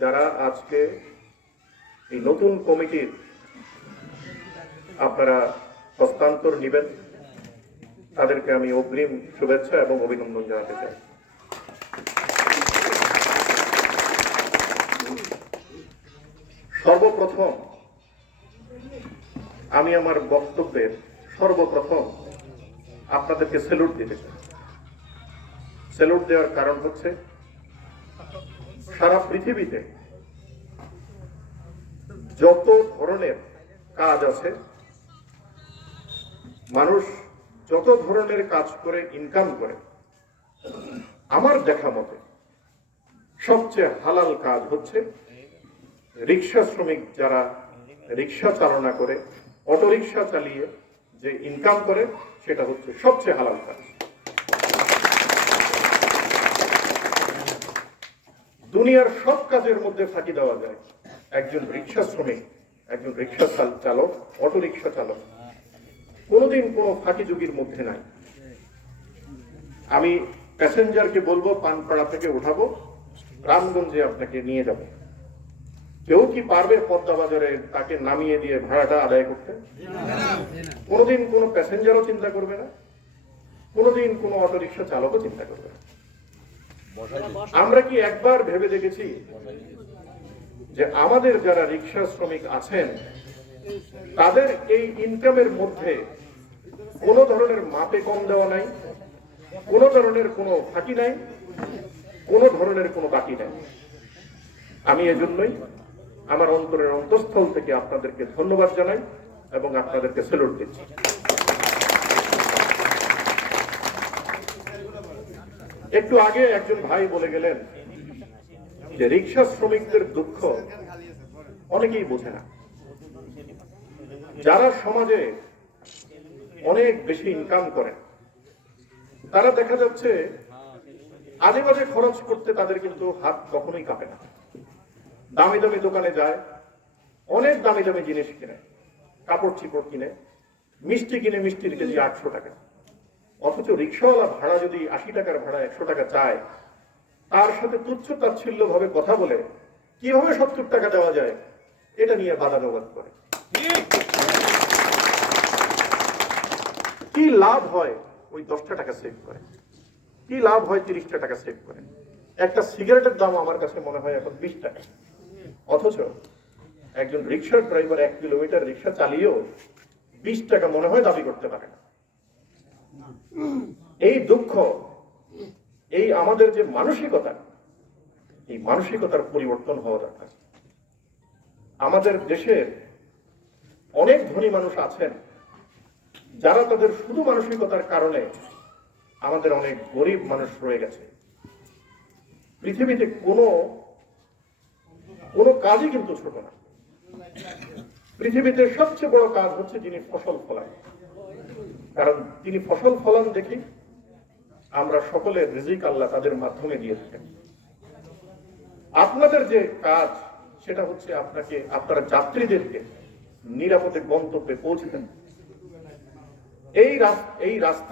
যারা আজকে এই নতুন কমিটির আপনারা হস্তান্তর নেবেন, তাদেরকে আমি অগ্রিম শুভেচ্ছা এবং অভিনন্দন জানাতে চাই। সর্বপ্রথম আমি আমার বক্তব্যের সর্বপ্রথম আপনাদেরকে স্যালুট দিতে চাই। স্যালুট দেওয়ার কারণ হচ্ছে, সারা পৃথিবীতে যত ধরনের কাজ আছে, মানুষ যত ধরনের কাজ করে ইনকাম করে, আমার দেখা মতে সবচেয়ে হালাল কাজ হচ্ছে রিক্সা শ্রমিক যারা রিক্সা চালনা করে, অটোরিক্সা চালিয়ে যে ইনকাম করে, সেটা হচ্ছে সবচেয়ে হালাল কাজ। দুনিয়ার সব কাজের মধ্যে ফাঁকি দেওয়া যায়, একজন রিক্সা শ্রমিক, একজন রিক্সা চালক, অটোরিক্সা চালক কোনোদিন কোনো ফাঁকিঝুঁকির মধ্যে নাই। আমি প্যাসেঞ্জারকে বলবো পানপাড়া থেকে উঠাবো, রামগঞ্জে আপনাকে নিয়ে যাব, কেউ কি পারবে পদ্মা বাজারে তাকে নামিয়ে দিয়ে ভাড়াটা আদায় করতে? কোনোদিন কোনো প্যাসেঞ্জারও চিন্তা করবে না, কোনোদিন কোনো অটোরিক্সা চালকও চিন্তা করবে না। আমরা কি একবার ভেবে দেখেছি যে আমাদের যারা রিক্সা শ্রমিক আছেন, তাদের এই ইনকামের মধ্যে কোনো ধরনের মাপে কম দেওয়া নাই, কোনো ধরনের কোনো ফাঁকি নাই, কোনো ধরনের কোনো বাকি নাই। আমি এজন্যই আমার অন্তরের অন্তঃস্থল থেকে আপনাদেরকে ধন্যবাদ জানাই এবং আপনাদেরকে স্যালুট দিচ্ছি। একটু আগে একজন ভাই বলে গেলেন যে রিক্সা শ্রমিকদের দুঃখ অনেকেই বোঝে না। যারা সমাজে অনেক বেশি ইনকাম করেন, তারা দেখা যাচ্ছে আজে বাজে খরচ করতে তাদের কিন্তু হাত কখনোই কাঁপে না। দামি দামি দোকানে যায়, অনেক দামি দামি জিনিস কিনে, কাপড় চিপড় কিনে, মিষ্টি কিনে, মিষ্টির কেজি 800 টাকা। অথচ রিক্সাওয়ালা ভাড়া যদি 80 টাকার ভাড়া 100 টাকা চায়, তার সাথে তুচ্ছ তাচ্ছিল্য ভাবে কথা বলে কিভাবে 70 টাকা দেওয়া যায় এটা নিয়ে বাধা বিবাদ করে। কি লাভ হয় ওই 10টা টাকা সেভ করে? কি লাভ হয় 30টা টাকা সেভ করে? একটা সিগারেটের দাম আমার কাছে মনে হয় এখন 20 টাকা। অথচ একজন রিক্সার ড্রাইভার 1 কিলোমিটার রিক্সা চালিয়েও 20 টাকা মনে হয় দাবি করতে পারে না। এই দুঃখ, এই আমাদের যে মানসিকতা, এই মানসিকতার পরিবর্তন হওয়া দরকার। আমাদের দেশের অনেক ধনী মানুষ আছেন যারা তাদের শুধু মানসিকতার কারণে আমাদের অনেক গরিব মানুষ রয়ে গেছে। পৃথিবীতে কোনো কাজই কিন্তু ছোট না। পৃথিবীতে সবচেয়ে বড় কাজ হচ্ছে যিনি ফসল ফলান, কারণ তিনি ফসল ফলান দেখি আমরা সকলের রিজিক আল্লাহ তাদের মাধ্যমে দিয়ে থাকেন। আপনাদের যে কাজ সেটা হচ্ছে আপনারা যাত্রীদেরকে নিরাপদে গন্তব্যে পৌঁছে দেন। এই রাস্তা